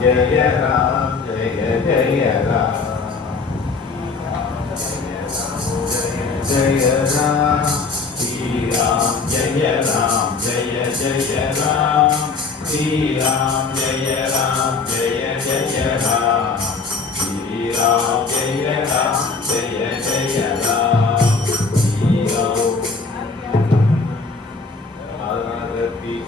जय राम जय जय राम जय राम श्री राम जय राम जय जय राम श्री राम जय राम जय जय राम श्री राम जय राम जय जय राम श्री राम आरती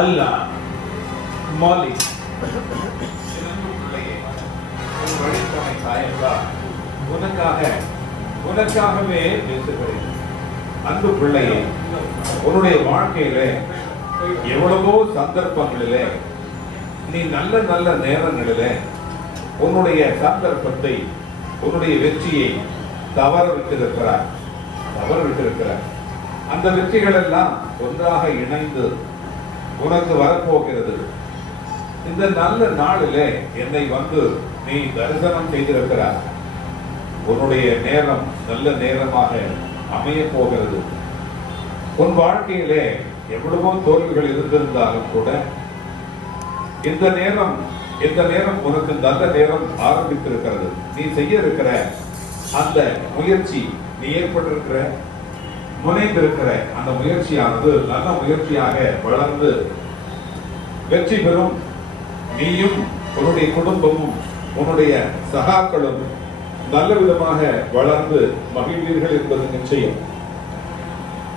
அல்லாஹ் மாலிக் உனக்காகவே பேசுகிறேன். அன்பு பிள்ளையே, உன்னுடைய வாழ்க்கையிலே எவ்வளவோ சந்தர்ப்பங்களிலே நீ நல்ல நல்ல நேரங்களிலே உன்னுடைய சந்தர்ப்பத்தை உன்னுடைய வெற்றியை தவற விட்டிருக்கிறார். அந்த வெற்றிகள் எல்லாம் ஒன்றாக இணைந்து உனக்கு வரப்போகிறது. இந்த நல்ல நாளிலே என்னை வந்து நீ தரிசனம் செய்திருக்கிறார். உன்னுடைய நேரம் நல்ல நேரமாக அமைய போகிறது. உன் வாழ்க்கையிலே எவ்வளவோ தோல்விகள் இருந்திருந்தாலும் கூட இந்த நேரம் உனக்கு நல்ல நேரம் ஆரம்பித்திருக்கிறது. நீ செய்ய இருக்கிற அந்த முயற்சி, நீ ஏற்பட்டிருக்கிற முனைந்திருக்கிற அந்த முயற்சியானது நல்ல முயற்சியாக வளர்ந்து வெற்றி பெறும். நீயும் உன்னுடைய குடும்பமும் உன்னுடைய சகாக்களும் நல்ல விதமாக வளர்ந்து மகிழ்வீர்கள் என்பது நிச்சயம்.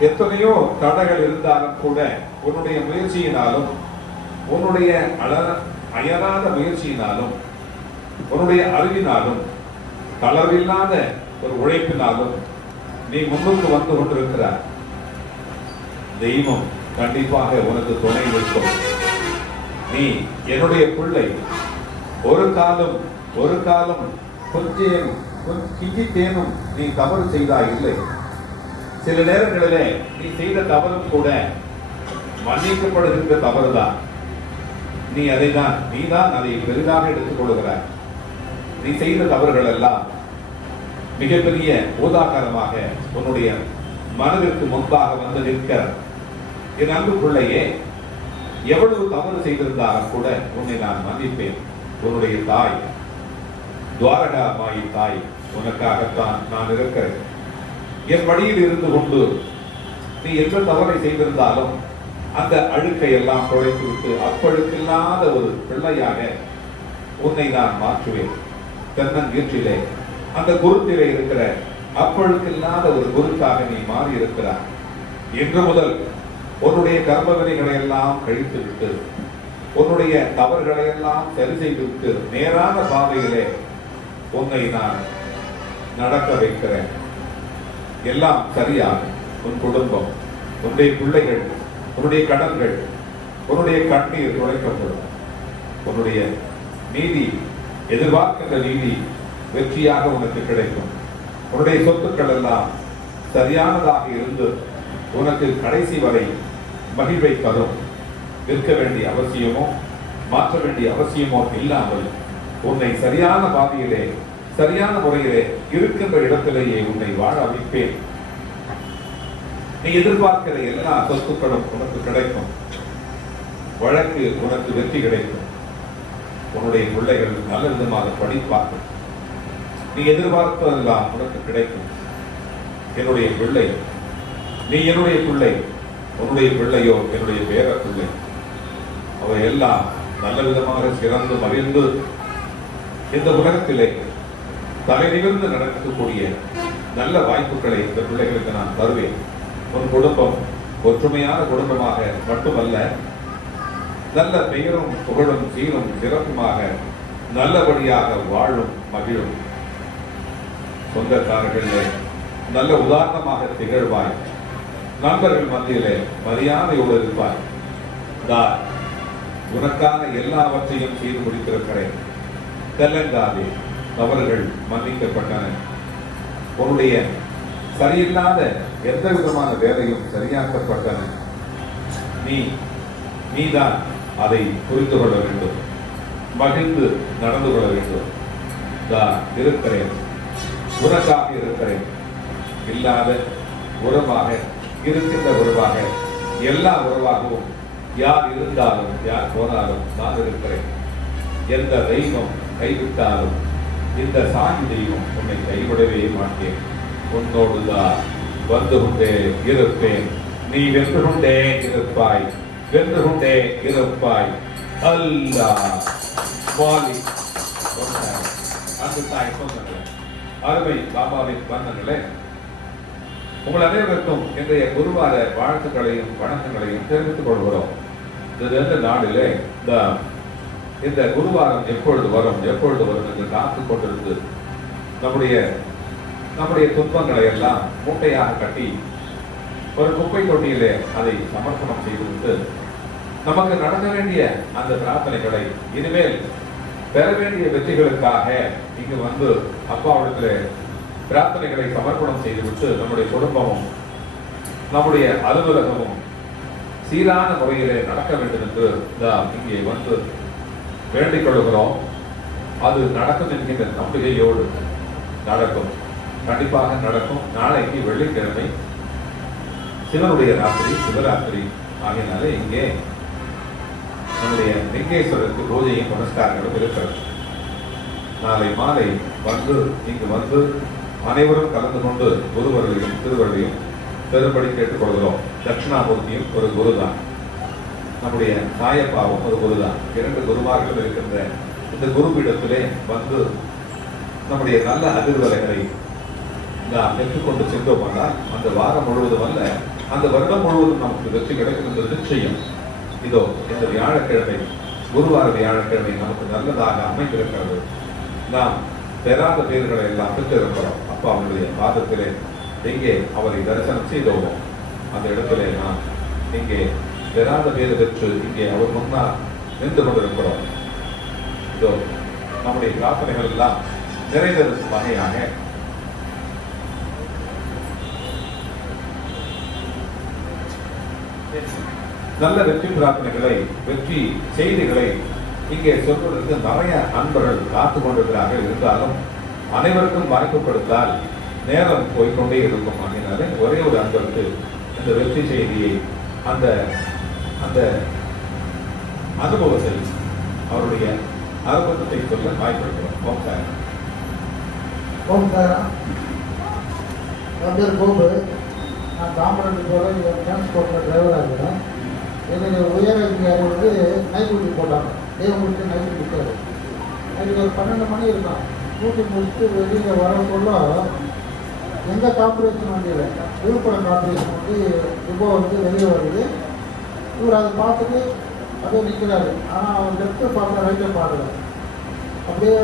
எத்தனையோ தடைகள் இருந்தாலும் கூட உன்னுடைய முயற்சியினாலும் உன்னுடைய அயராத முயற்சியினாலும் உன்னுடைய அறிவினாலும் தளர்வில்லாத ஒரு உழைப்பினாலும் நீ முன்னுக்கு வந்து கொண்டிருக்கிறார். தெய்வம் கண்டிப்பாக உனக்கு துணை நிற்கும். நீ என்னுடைய பிள்ளை, ஒரு காலம் கொஞ்சம் கிஞ்சித்தேனும் நீ தவறு செய்தாய் இல்லை. சில நேரங்களிலே நீ செய்த தவறும் கூட மன்னிக்கப்படுகின்ற தவறுதான். நீதான் அதை பெரிதாக எடுத்துக் கொள்கிறாய். நீ செய்த தவறுகள் எல்லாம் மிகப்பெரிய ஊதாகாரமாக உன்னுடைய மனதிற்கு முன்பாக வந்து நிற்க. என் அன்பு பிள்ளையே, எவ்வளவு தவறு செய்திருந்தாலும் கூட உன்னை நான் மன்னிப்பேன். உன்னுடைய தாய், துவாரகா மாயி தாய், உனக்காகத்தான் நான் இருக்கிறேன். என் வழியில் இருந்து கொண்டு நீ எந்த தவறை செய்திருந்தாலும் அந்த அழுக்கை எல்லாம் குழைத்து விட்டு அப்பழுக்கில்லாத ஒரு பிள்ளையாக உன்னை நான் மாற்றுவேன். தென்னங்கீற்றிலே அந்த குருத்திலே இருக்கிற அப்பழுக்கில்லாத ஒரு குருக்காக நீ மாறி இருக்கிறார். இன்று முதல் உன்னுடைய கர்மவினைகளை எல்லாம் கழித்து விட்டு உன்னுடைய தவறுகளை எல்லாம் சரி செய்து விட்டு நேரான பாதையிலே உன்னை நான் நடக்க வைக்கிறேன். எல்லாம் சரியாகும். உன் குடும்பம், உன்னுடைய பிள்ளைகள், உன்னுடைய கடன்கள், உன்னுடைய கண்ணீர் துடைக்கப்படும். உன்னுடைய நீதி, எதிர்பார்க்கின்ற நீதி வெற்றியாக உனக்கு கிடைக்கும். உன்னுடைய சொத்துக்கள் எல்லாம் சரியானதாக இருந்து உனக்கு கடைசி வரை மகிழ்வை தரும். விற்க வேண்டிய அவசியமோ மாற்ற வேண்டிய அவசியமோ இல்லாமல் உன்னை சரியான பாதையிலே சரியான முறையிலே இருக்கின்ற இடத்திலேயே உன்னை வாழ வைப்பேன். நீ எதிர்பார்க்கிற எல்லா சொத்துக்களும் உனக்கு கிடைக்கும். வழக்கு உனக்கு வெற்றி கிடைக்கும். உன்னுடைய பிள்ளைகள் நல்ல விதமாக படிப்பார்கள். நீ எதிர்பார்ப்பதெல்லாம் உனக்கு கிடைக்கும். என்னுடைய பிள்ளை, நீ என்னுடைய பிள்ளை, உன்னுடைய பிள்ளையோ என்னுடைய பேர பிள்ளை. அவை எல்லாம் நல்ல விதமாக சிறந்து மகிழ்ந்து இந்த உலகத்திலே தலை நிமிர்ந்து நடக்கக்கூடிய நல்ல வாய்ப்புகளை இந்த பிள்ளைகளுக்கு நான் தருவேன். உன் குடும்பம் ஒற்றுமையான குடும்பமாக மட்டுமல்ல, நல்ல பெயரும் புகழும் சீரும் சிறப்புமாக நல்லபடியாக வாழும் மகிழும். சொந்தக்காரர்களே நல்ல உதாரணமாக திகழ்வாய். நண்பர்கள் மத்தியிலே மரியாதையோடு இருப்பாய். நான் உனக்கான எல்லாவற்றையும் செய்து முடித்திருக்கிறேன். கலங்காதே, தவறுகள் மன்னிக்கப்பட்டன. உன்னுடைய சரியில்லாத எந்த விதமான வேலையும் சரியாக்கப்பட்டன. நீதான் அதை புரிந்து கொள்ள வேண்டும், மகிழ்ந்து நடந்து கொள்ள வேண்டும். நான் இருக்கிறேன், உனக்காக இருக்கிறேன். இல்லாத உறவாக இருக்கின்ற உறவாக எல்லா உறவாகவும் யார் இருந்தாலும் யார் போனாலும் நான் இருக்கிறேன். எந்த தெய்வம் கைவிட்டாலும் இந்த சாமி தெய்வம் உன்னை கைவிடவே மாட்டேன். உன்னோடுதான் வந்து கொண்டே இருப்பேன். நீ வென்று கொண்டே இருப்பாய், வென்று கொண்டே இருப்பாய். அல்லாஹ் வாலி அந்த தாய் சொன்னது. அருமை பாபாவின் வண்ணங்களே, உங்கள் அனைவருக்கும் இன்றைய குருவார வாழ்த்துக்களையும் வணக்கங்களையும் தெரிவித்துக் கொள்கிறோம். இந்த நாளிலே இந்த குருவாரம் எப்பொழுது வரும் என்று காத்துக் கொண்டிருந்து நம்முடைய துன்பங்களை எல்லாம் மூட்டையாக கட்டி ஒரு குப்பை தொட்டியிலே அதை சமர்ப்பணம் செய்துவிட்டு நமக்கு நடக்க வேண்டிய அந்த பிரார்த்தனைகளை இனிமேல் பெற வேண்டிய வெற்றிகளுக்காக இங்கு வந்து அப்பாவிடத்திலே பிரார்த்தனைகளை சமர்ப்பணம் செய்துவிட்டு நம்முடைய குடும்பமும் நம்முடைய அலுவலகமும் சீரான முறையிலே நடக்க வேண்டும் என்று இங்கே வந்து வேண்டிக் கொள்கிறோம். அது நடக்கும் என்கின்ற நம்பிக்கையோடு நடக்கும், கண்டிப்பாக நடக்கும். நாளைக்கு வெள்ளிக்கிழமை சிவனுடைய ராத்திரி, சிவராத்திரி ஆகியனாலே இங்கே நம்முடைய லிங்கேஸ்வரருக்கு பூஜையும் நமஸ்காரங்களும் இருக்கிறது. நாளை மாலை வந்து இங்கு வந்து அனைவரும் கலந்து கொண்டு குருவர்களையும் திருவர்களையும் பெரும்படி கேட்டுக்கொள்கிறோம். தட்சிணாமூர்த்தியும் ஒரு குருதான், நம்முடைய சாயப்பாவும் ஒரு குருதான். 2 குருமார்கள் இருக்கின்ற இந்த குருபீடத்திலே வந்து நம்முடைய நல்ல அதிர்வலைகளை நாம் பெற்றுக்கொண்டு சென்றோம்னால் அந்த வாரம் முழுவதும் அல்ல, அந்த வருடம் முழுவதும் நமக்கு வெற்றி கிடைக்கின்ற நிச்சயம். இதோ இந்த வியாழக்கிழமை, குருவார வியாழக்கிழமை நமக்கு நல்லதாக அமைந்திருக்கிறது. நாம் பெறாத பேர்களை எல்லாம் பெற்றிருக்கிறோம். அப்பா அவருடைய பாதத்திலே எங்கே அவரை தரிசனம் செய்தோமோ அந்த இடத்திலே நாம் இங்கே பெறாத பேர் பெற்று இங்கே அவர் முன்னால் நின்று கொண்டிருக்கிறோம். இதோ நம்முடைய பிரார்த்தனைகள் எல்லாம் நிறைவேறும் வகையாக நல்ல வெற்றி பிரார்த்தனைகளை, வெற்றி செய்திகளை இங்கே சொல்வதற்கு நிறைய அன்பர்கள் காத்து கொண்டிருக்கிறார்கள். இருந்தாலும் அனைவருக்கும் வாய்ப்பு கொடுத்தால் நேரம் போய்கொண்டே இருக்கும். அப்படின்னாலே ஒரே ஒரு அன்பருக்கு இந்த வெற்றி செய்தியை, அந்த அந்த அனுபவத்தை, அவருடைய அனுபவத்தை சொல்ல வாய்ப்பிருக்கிறோம். ஓம் சார். ஓம் சார். என் பேர் கோபு. நான் தாம்பரத்துக்கு போகிற டிரான்ஸ்போர்ட்டில் டிரைவராக இருக்கிறேன். என்னுடைய உயர் அதிகாரி வந்து நைட் டியூட்டி போட்டாங்க. முடிச்சு நைட்டு கொடுத்தாரு. நைட்டு ஒரு 12 மணி இருக்கும். டியூட்டி முடிச்சுட்டு வெளியில் வரக்குள்ள எந்த கார்பரேஷன் வண்டியில், விழுப்புரம் கார்பரேஷன் வந்து இப்போ வந்து வெளியே வருது. இவர் அதை பார்த்துட்டு அப்படியே நிற்கிறாரு. ஆனால் அவர் லெஃப்ட்டை பார்க்கல, ரைட்டை பார்க்கல. அப்படியே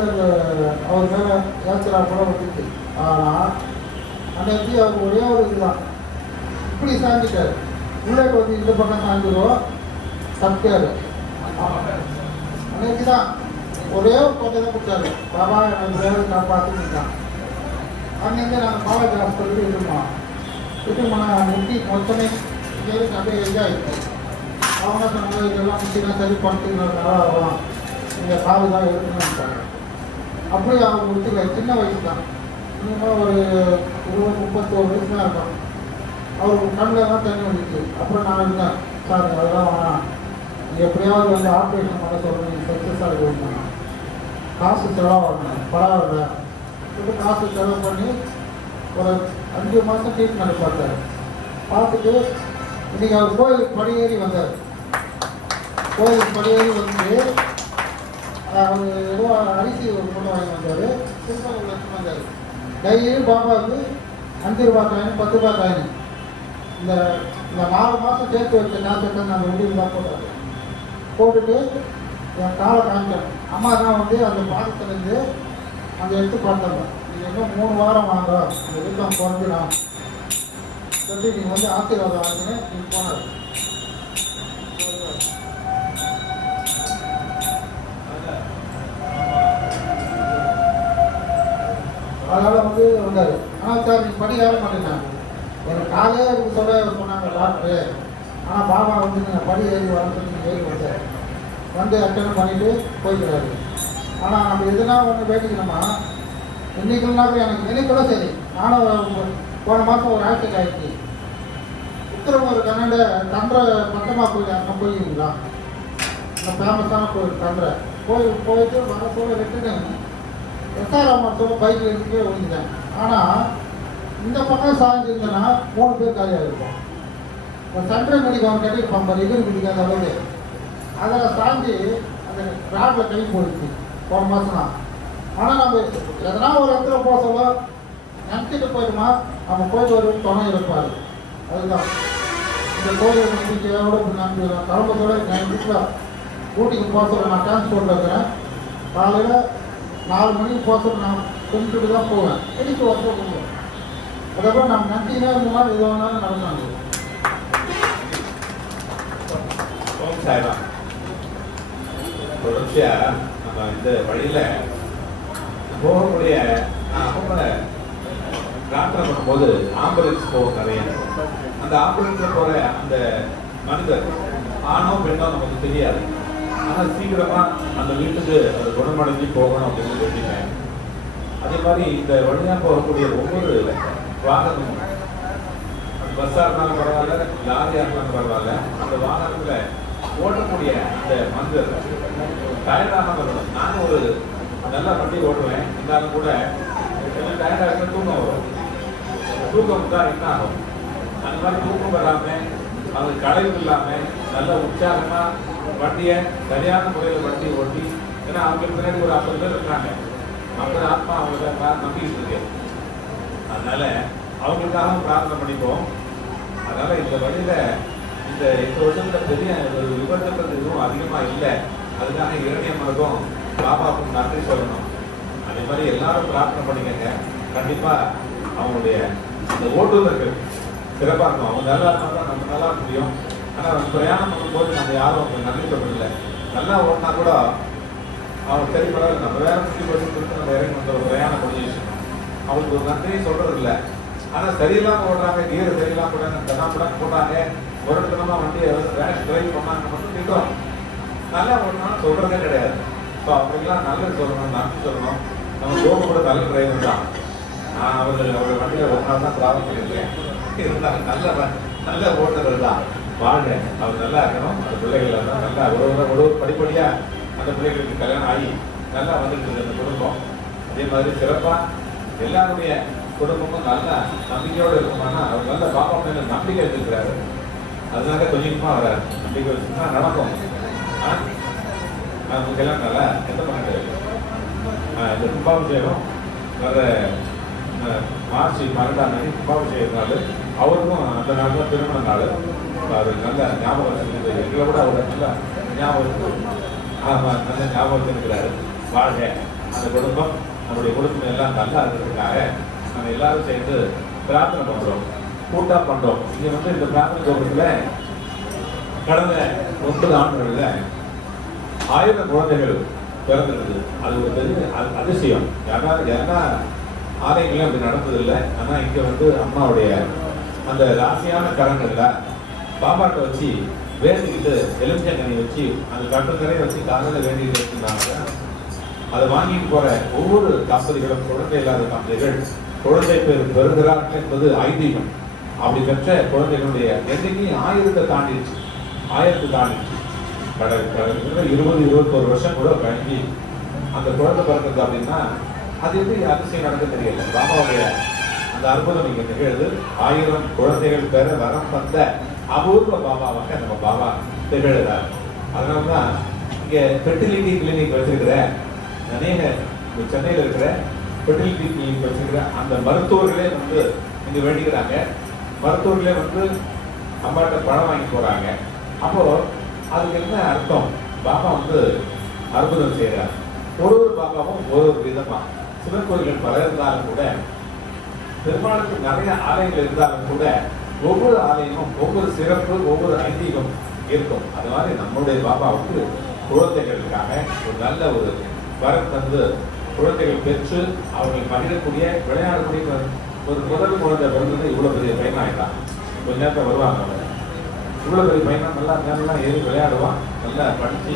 அவர் மேலே ஏச்சரா கூட வந்துச்சு. ஆனால் அன்னைக்கு அவர் ஒரே ஒரு இதுதான், இப்படி சாஞ்சிட்டார். உள்ளேக்கு வந்து இந்த பக்கம் சாஞ்சிடுவோம், தப்பியாரு. அன்னைக்கு தான் ஒரே ஒரு கொஞ்சம் தான் கொடுத்தாரு. பாபா எனக்கு வேலை காப்பாற்றுன்னு இருக்கான். அங்கேருந்து நாங்கள் காலேஜ் ஹாஸ்பிட்டலுக்கு விட்டுருந்தோம். முட்டி மொத்தமே இங்கே அப்படியே இதாகிடுச்சு. அவங்க சொன்னாங்க இதெல்லாம் முட்டினா சரி பண்ணிட்டுனால ஆகலாம், நீங்கள் காது தான் எடுக்கணும்ட்டாங்க. அப்படியே அவங்க முடிச்சுக்கல. சின்ன வயசு தான், இன்னும் ஒரு 20-31 வயசு தான் இருக்கும். அவர் கண்ணில் தான் தண்ணி வந்துச்சு. அப்புறம் நான் இருந்தேன், சார் அதெல்லாம் வேணாம், எப்படியாவது வந்து ஆப்ரேஷன் பண்ண சொல்லுங்கள், நீங்கள் சக்ஸஸாக இருக்கணும், காசு செலவாகணும், பரவாயில்ல இப்போ காசு செலவு பண்ணி ஒரு 5 மாதம் ட்ரீட்மெண்ட் பார்த்தார். பார்த்துட்டு இன்றைக்கி அவர் கோயிலுக்கு படியேறி வந்தார். கோயிலுக்கு படியேறி வந்து அவர் ஏதோ அரிசி ஒரு பொண்ணு வாங்கி வந்தார். திருப்பதி வந்தார். டெய்லி பாபாவுக்கு 5 ரூபா காயின், 10 ரூபா காயின் இந்த இந்த 4 மாதம் சேர்த்து வச்ச காசத்தை அந்த வெளியில் தான் போட்டாரு. போட்டுட்டு என் காலை காமிச்சேன். அம்மா தான் வந்து அந்த பாதத்துலேருந்து அந்த எடுத்து பார்த்தாங்க. நீங்கள் இன்னும் 3 வாரம் வாங்க, அந்த வீக்கம் குறைஞ்சிடும் சொல்லி நீங்கள் வந்து ஆசீர்வாதம் வாங்கினு நீங்கள் போனார். அதனால் வந்து வந்தார். ஆனால் சார் நீங்கள் படி ஏற மாட்டேங்கிறாங்க. எனக்கு காலையே எனக்கு சொன்னாங்க டாக்டரு. ஆனால் பாபா வந்து நீங்கள் படி ஏறி வரன்னு சொல்லி ஏறி வந்தார். வந்து அட்டெண்ட் பண்ணிவிட்டு போய்க்கிறாரு. ஆனால் நம்ம எதுனா ஒன்று வேண்டிக்கணுமா, இன்றைக்குனாலும் எனக்கு நினைக்கூட சரி. நானும் போன மாதம் ஒரு ஆக்சிடென்ட் ஆகிடுச்சு. உத்தரமூர் கன்னட தந்திர பக்கமாக கோயில் அங்கே போயிருங்களா, இந்த ஃபேமஸான கோயில் தந்திர போயிட்டு வரப்போல விட்டுட்டு எஸ்ஆர்எம் மருத்துவம் பைக்கில் இருக்கே விழுந்துட்டேன். ஆனால் இந்த பக்கம் சாய்ஞ்சிருந்தேன்னா 3 பேர் காலியாக இருக்கும். இப்போ சென்ட்ரல் மெடிக்கல் கட்டியிருப்பான் பாரு, எதிர் பிடிக்காத அளவு அதில் சாய்ஞ்சி அந்த ராட்டில் கை போயிடுச்சு போன மாதம் தான். ஆனால் நம்ம எதனா ஒரு இடத்துல போக சொல்ல நினச்சிட்டு போயிடுமா, நம்ம போயிட்டு வருவோம் துணை இருப்பார். அதுதான் இந்த கோயில் நம்பிக்கையோடு நம்பி கிளம்பத்தோட என் வீட்டில் ஊட்டிக்கு போக சொல்ல நான் டிரான்ஸ்போர்ட்டில் இருக்கிறேன். காலையில் 4 மணிக்கு போக சொல்ல நான் கொண்டுட்டு தான் போவேன். எடிக்கு வந்து போவேன். அதுக்கப்புறம் நம்ம நம்பிக்கையாக இருந்த மாதிரி எது வேணாலும் நடந்தாங்க. ஓம் சாய்ராம். தொடர்ச்சியா நம்ம இந்த வழியில போகக்கூடிய அவங்க பிரார்த்தனை பண்ணும்போது ஆம்புலன்ஸ் போகும் நிறைய. அந்த ஆம்புலன்ஸ்ல போற அந்த மனிதர் ஆணோ பெண்ணோ நமக்கு தெரியாது. ஆனால் சீக்கிரமா அந்த வீட்டுக்கு அது குணமடைஞ்சு போகணும் அப்படின்னு வேண்டிட்டேன். அதே மாதிரி இந்த வழியா போகக்கூடிய ஒவ்வொரு வாகனமும் பஸ்ஸாக இருந்தாலும் பரவாயில்ல, லாரியாக இருந்தாலும் பரவாயில்ல, அந்த வாகனத்துல ஓட்டக்கூடிய அந்த மனிதர் டயர்டாக வரணும். நானும் ஒரு நல்ல வண்டி ஓட்டுவேன், இருந்தாலும் கூட கொஞ்சம் டயர்டாக தூக்கம் வரும். தூக்கம் தான் என்ன ஆகும், அந்த மாதிரி தூக்கம் வராமல் அவங்க களைவு இல்லாமல் நல்ல உற்சாகமா வண்டியை சரியான முறையில் வண்டி ஓட்டி, ஏன்னா அவங்களுக்கு பின்னாடி ஒரு 50 பேர் இருக்காங்க, 50 ஆத்மா அவங்களுக்கு நம்பிக்கிட்டு இருக்கு. அதனால அவங்களுக்காக பிரார்த்தனை பண்ணிப்போம். அதனால இந்த வழியில இந்த வருஷத்துல பெரிய ஒரு விபத்துக்கள் எதுவும் அதிகமா இல்லை. அதுக்காக இரணியம்மனுக்கும் பாபாவுக்கும் நன்றி சொல்லணும். அதே மாதிரி எல்லாரும் பிரார்த்தனை பண்ணிக்கங்க. கண்டிப்பா அவங்களுடைய இந்த ஓட்டுநர்கள் சிறப்பாக இருக்கும். அவங்க நல்லா இருந்தால் தான் நம்ம நல்லா முடியும். ஆனால் நம்ம பிரயாணம் பண்ணும்போது நம்ம யாரும் அவங்க நன்றி சொல்றதில்லை. நல்லா ஓட்டினா கூட அவங்க சரி பரவாயில்ல, நம்ம வேற 50% நம்ம இறங்கி வந்த பிரயாணம் முடிஞ்சிச்சு, அவங்களுக்கு ஒரு நன்றியும் சொல்றது இல்லை. ஆனால் சரியில்லாம ஓடுறாங்க, கியர் சரியில்லாம போடுறாங்க, கதாப்படம் போடுறாங்க, ஒரு இடத்துல வண்டியை ரேஷ் டிரைவ் பண்ணாங்க மட்டும் திட்டம். நல்லா ஓடணும்னு சொல்றதே கிடையாது. ஸோ அப்படிலாம் நல்லது சொல்லணும், நன்றி சொல்லணும். நம்ம கோபு கூட நல்ல டிரைவர் தான். நான் அவருடைய வண்டியை ஒரு நாள் தான் ப்ராப்ளம் பண்ணியிருக்கேன். இருந்தாலும் நல்ல ஓட்டுறது தான். வாழ்க, அவர் நல்லா இருக்கணும். அந்த பிள்ளைகள் தான் நல்லா ஒரு படிப்படியா அந்த பிள்ளைகளுக்கு கல்யாணம் ஆகி நல்லா வந்துட்டு அந்த குடும்பம். அதே மாதிரி சிறப்பா எல்லாருடைய குடும்பமும் நல்ல நம்பிக்கையோடு இருக்குமானா அவர் நல்ல பாப்பா மேல நம்பிக்கை வச்சிருக்கிறாரு. அதனால கொஞ்சமா வராது, நம்பிக்கை வச்சுன்னா நடக்கும். நமக்கெல்லாம் நல்லா எந்த பண்ணிட்டு இந்த கும்பாபிஷேகம் வர மார்ச் 12ஆம் தேதி கும்பாபிஷேகத்தினால அவருக்கும் அந்த நாள் தான் திருமண நாள். அது நல்ல ஞாபகம் இருக்குது. எங்களை கூட அவர் நல்ல ஞாபகம் நல்ல ஞாபகம் இருக்கிறாரு. வாழ்க அந்த குடும்பம், நம்முடைய குடும்பம் எல்லாம் நல்லா இருக்கிறதுக்காக நம்ம எல்லாரும் சேர்ந்து பிரார்த்தனை பண்றோம், கூட்டா பண்றோம். இங்க வந்து இந்த பிரார்த்தனை கோபுரத்துல கடந்த 9 ஆண்டுகள்ல 1000 குழந்தைகள் பிறந்திருக்கு. அது ஒரு பெரிய அதிசயம். யாரா ஆலயங்களே அப்படி நடந்ததில்லை. ஆனா இங்க வந்து அம்மாவுடைய அந்த ராசியான கரங்கள்ல பாபாட்ட வச்சு வேண்டிக்கிட்டு எலுமிச்சங்கனி வச்சு அந்த கட்டுக்கரையை வச்சு காலையில் வேண்டிட்டு வச்சிருந்தாங்க. அதை வாங்கிட்டு போற ஒவ்வொரு தம்பதிகளும், குழந்தை இல்லாத தம்பதிகள் குழந்தை பேர் பெறுகிறார்கள் என்பது ஐதீகம். அப்படி பெற்ற குழந்தைகளுடைய எண்ணிக்கை 1000 தாண்டிடுச்சு. 1000 தாண்டிடுச்சு. 20-21 வருஷம் கூட கழிஞ்சு அந்த குழந்தை பிறக்கிறது அப்படின்னா அது எப்படி அதிசயம் நடக்க தெரியல. பாபாவுடைய அந்த அற்புதம் இங்க நிகழ்து. 1000 குழந்தைகள் பெற வரம் வந்த அபூர்வ பாபாவாக நம்ம பாபா திகழ்கிறார். அதனால்தான் இங்க ஃபெர்டிலிட்டி கிளினிக் வச்சிருக்கிற அநேக சென்னையில் இருக்கிற ஃபெர்டிலிட்டி கிளினிக் வச்சிருக்கிற அந்த மருத்துவர்களே வந்து இங்க வேண்டிக்கிறாங்க. மருத்துவர்களே வந்து அம்மாட்ட பழம் வாங்கி போறாங்க. அப்போ அதுக்கு என்ன அர்த்தம்? பாபா வந்து அற்புதம் செய்யறார். ஒரு பாபாவும் ஒரு விதமா. சிவன் கோயில்கள் பல இருந்தாலும் கூட, பெருமாளுக்கு நிறைய ஆலயங்கள் இருந்தாலும் கூட, ஒவ்வொரு ஆலயமும் ஒவ்வொரு சிறப்பு, ஒவ்வொரு ஐதீகம் இருக்கும். அது மாதிரி நம்முடைய பாபாவுக்கு குழந்தைகளுக்காக ஒரு நல்ல ஒரு வரம் தந்து குழந்தைகள் பெற்று அவர்கள் மகிழக்கூடிய விளையாடக்கூடிய ஒரு முதல் குழந்தை பிறந்தது இவ்வளவு பெரிய பையனாயிட்டான். கொஞ்ச நேரத்தை வருவாங்க. அவங்க இவ்வளவு பெரிய பையனா நல்லா ஏறி விளையாடுவான், நல்லா படிச்சு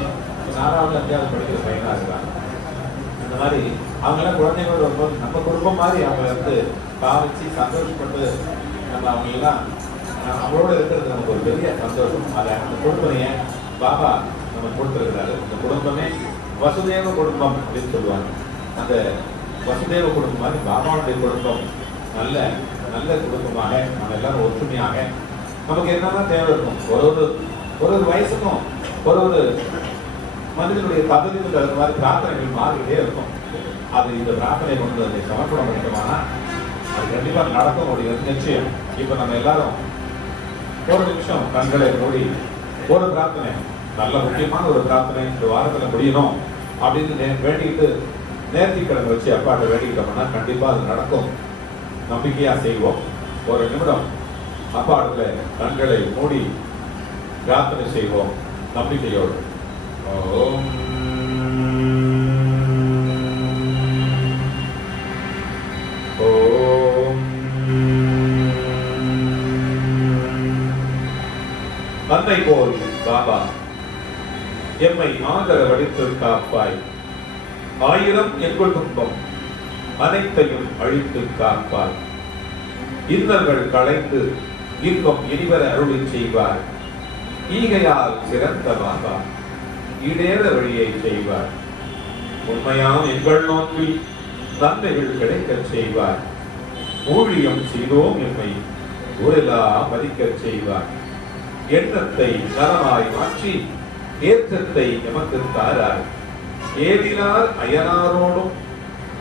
4வது 5வது படிக்கிற பையனா இருக்கிறாங்க. இந்த மாதிரி அவங்கெல்லாம் குழந்தைங்களோட வரும்போது நம்ம குடும்பம் மாதிரி அவங்க வந்து பாவிச்சு சந்தோஷப்பட்டு நம்ம அவங்களெல்லாம் அவங்களோட இருக்கிறது நமக்கு ஒரு பெரிய சந்தோஷம். அதை அந்த குடும்பனைய பாபா நம்ம கொடுத்துருக்கிறாரு. இந்த குடும்பமே வசுதேவ குடும்பம் அப்படின்னு சொல்லுவாங்க. அந்த வசுதேவ குடும்பம் மாதிரி பாபாவுடைய குடும்பம் நல்ல நல்ல குடும்பமாக நம்ம எல்லாரும் ஒற்றுமையாக நமக்கு என்னெல்லாம் தேவை இருக்கும். ஒரு வயசுக்கும் ஒரு மனிதனுடைய தகுதிக்கு தகுந்த மாதிரி பிரார்த்தனைகள் மாறிக்கிட்டே இருக்கும். அது இந்த பிரார்த்தனை கொண்டு அதை சமர்ப்பணம் பண்ணிட்டோம்னா அது கண்டிப்பாக நடக்க முடியும் நிச்சயம். இப்போ நம்ம எல்லாரும் ஒரு நிமிஷம் கண்களை மூடி ஒரு பிரார்த்தனை, நல்ல முக்கியமான ஒரு பிரார்த்தனை இந்த வாரத்தில் முடியணும் அப்படின்னு வேண்டிக்கிட்டு நேர்த்திக்கடன் வச்சு அப்பாட்ட வேண்டிக்கிட்டோம்னா கண்டிப்பா அது நடக்கும். நம்பிக்கையா செய்வோம். ஒரு நிமிடம் அப்பா இடத்துல கண்களை மூடி பிரார்த்தனை செய்வோம் நம்பிக்கையோடு. ஓம் ஓம் அன்னை போல் பாபா எம்மை ஆதரவளித்து காப்பாய். 1000 எங்கள் துன்பம் அனைத்தையும் அழித்து காப்பாய். இன்னல்கள் களைந்து இன்பம் இனிவர அருளி செய்வார். ஈகையால் சிறந்த பாபா ஈடேற வழியை செய்வார். உண்மையாம் எங்கள் நோக்கில் நன்மைகள் கிடைக்கச் செய்வார். ஊழியம் செய்தோம் எம்மை ஊரெல்லாம் மதிக்கச் செய்வார். எண்ணத்தை நலமாய் மாற்றி ஏற்றத்தை எமக்கு தாரார். ஏதினார் அயனாரோடும்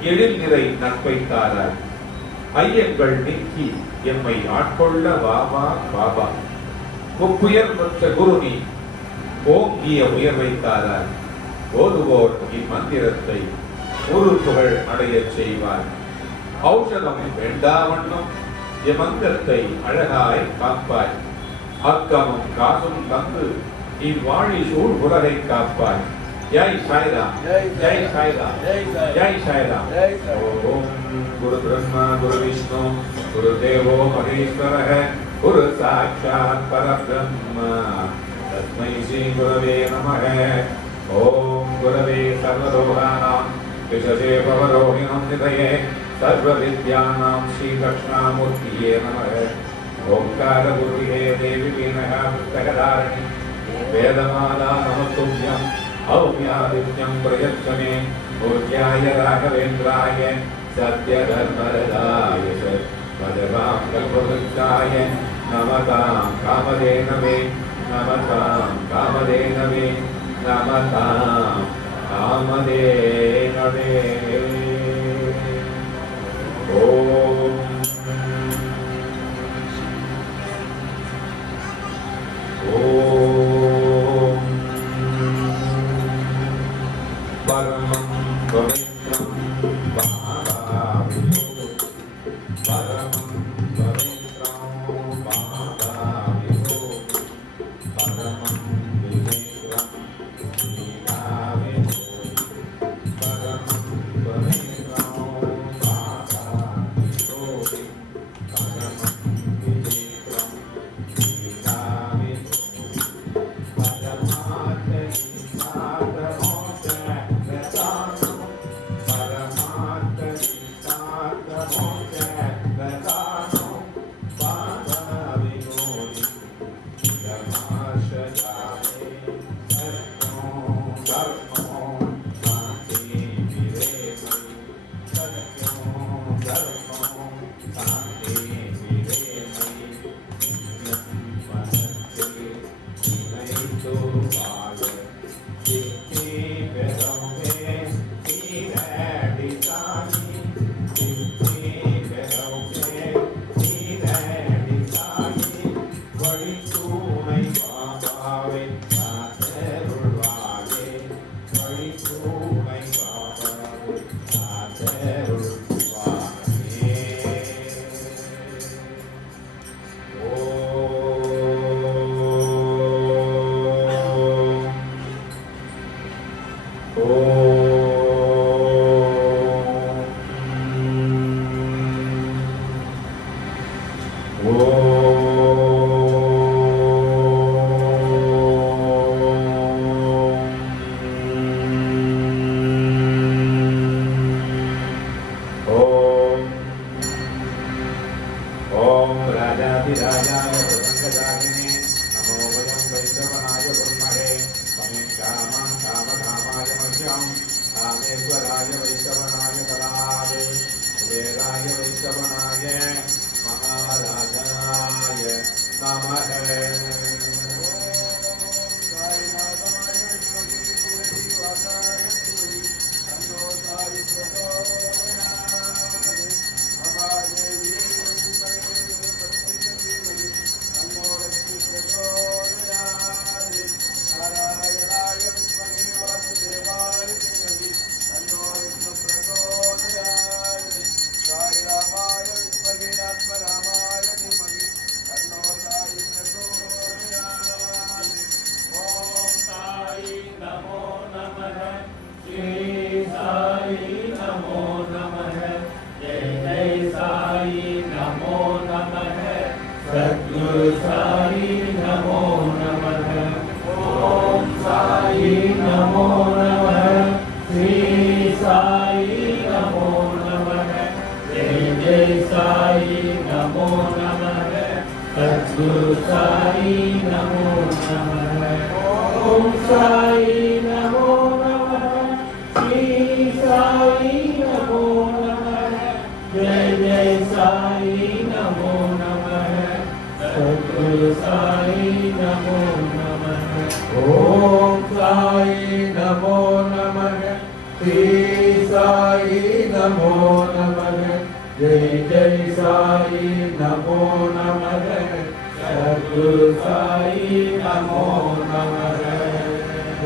எழில் நிறை நட்பை தாரார். ஐயங்கள் நீக்கி எம்மை ஆட்கொள்ள வாவா பாபா. முப்புயர் பெற்ற குருநி ஓங்கிய உயர்வை தாரார். ஓதுவோர் இம்மந்திரத்தை ஒரு புகழ் அடையச் செய்வார். ஔஷதம் வேண்டாவண்ணம் எமங்கத்தை அழகாய் காப்பாய். அக்கமும் காசும் தந்து இவ்வாழி சூழ் உலகை காப்பாய். ஜெய் சாய்ராம், ஜெய் சாய்ராம், ஜெய் சாய்ராம். ஓம் குரு பிரம்மா குரு விஷ்ணு குரு தேவோ மகேஸ்வரः குரு சாட்சாத் பரபிரம்ம தஸ்மை ஸ்ரீ குரவே நமः. ஓம் குரவே சர்வலோகானாம் விஷசே பவரோஹிணம் நிதயே சர்வவித்யானாம் ஸ்ரீ தட்சிணாமூர்த்தியே நமः. ஓம்கார குருவே தேவி வீணः புஸ்தகதாரிணி வேதமாலா நமத்துभ्यम् औम्यादित्यं प्रयच्छमे. पूज्याय राघवेन्द्राय सत्यधर्मरदाय भजतां कल्पवृक्षाय नमतां कामधेनवे नमतां कामधेनवे नमतां कामधेनवे. ओम ओम परमं पवित्रं भावामि. परमं पवित्रं भावामि. परमं पवित्रं भावामि. परमं पवित्रं भावामि. परमं पवित्रं भावामि. What துணை பாபாவை காத்தருள்வாயே வழி துணை பாபாவை காத்தருள்வாயே. ओम राजाधिराजाय प्रसंगदायिने नमो वयं वैष्णवनाय ब्रह्मणे समेत कामां कामकामाय मह्यं कामेश्वराय वैष्णवनाय कलाय कुबेराय वैष्णवनाय महाराजाय नमः। सद्गुरु साई नमो नमः। ओम साई नमो नमः। श्री साई नमो नमः। जय जय साई नमो नमः। सद्गुरु साई नमो नमः। ओम साई नमो नमः। श्री साई नमो नमः। जय जय साई नमो नमः। सद्गुरु साई नमो नमः। ओम साई नमो नमः। श्री साई नमो नमः। जय जय साई नमो नमः। सद्गुरु साई नमो नमः।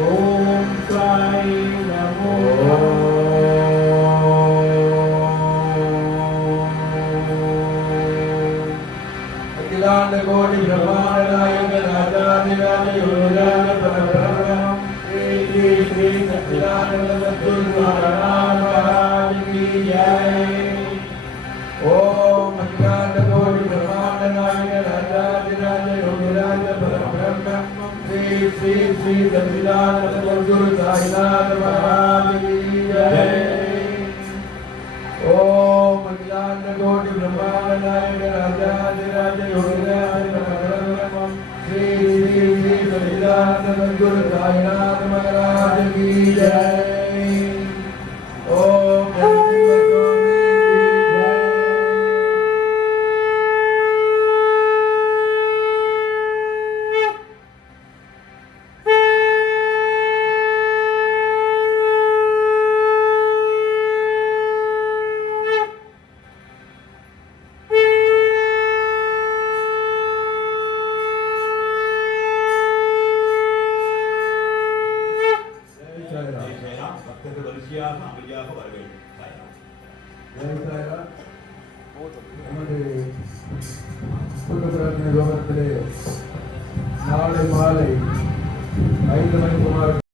ओम साई नमो अखिलांड कोटि ब्रह्मांड नायक राजाधिराज योगिराज परब्रह्म श्री श्री श्री सच्चिदानंद सद्गुरु महाराज महाराज की जय। ओम अखिलांड कोटि ब्रह्मांड नायक राजाधिराज योगिराज परब्रह्म श्री श्री श्री सच्चिदानंद सद्गुरु साईनाथ महाराज की जय। ओम अखिलांड कोटि ब्रह्मांड नायक राजाधिराज योगिराज परब्रह्म श्री श्री श्री सच्चिदानंद सद्गुरु साईनाथ महाराज की जय। ओम பக்தர்கள் வரிசையாக அமைதியாக வர வேண்டும். நமது புத்தகத்திலே நாளை மாலை 5 மணிக்கு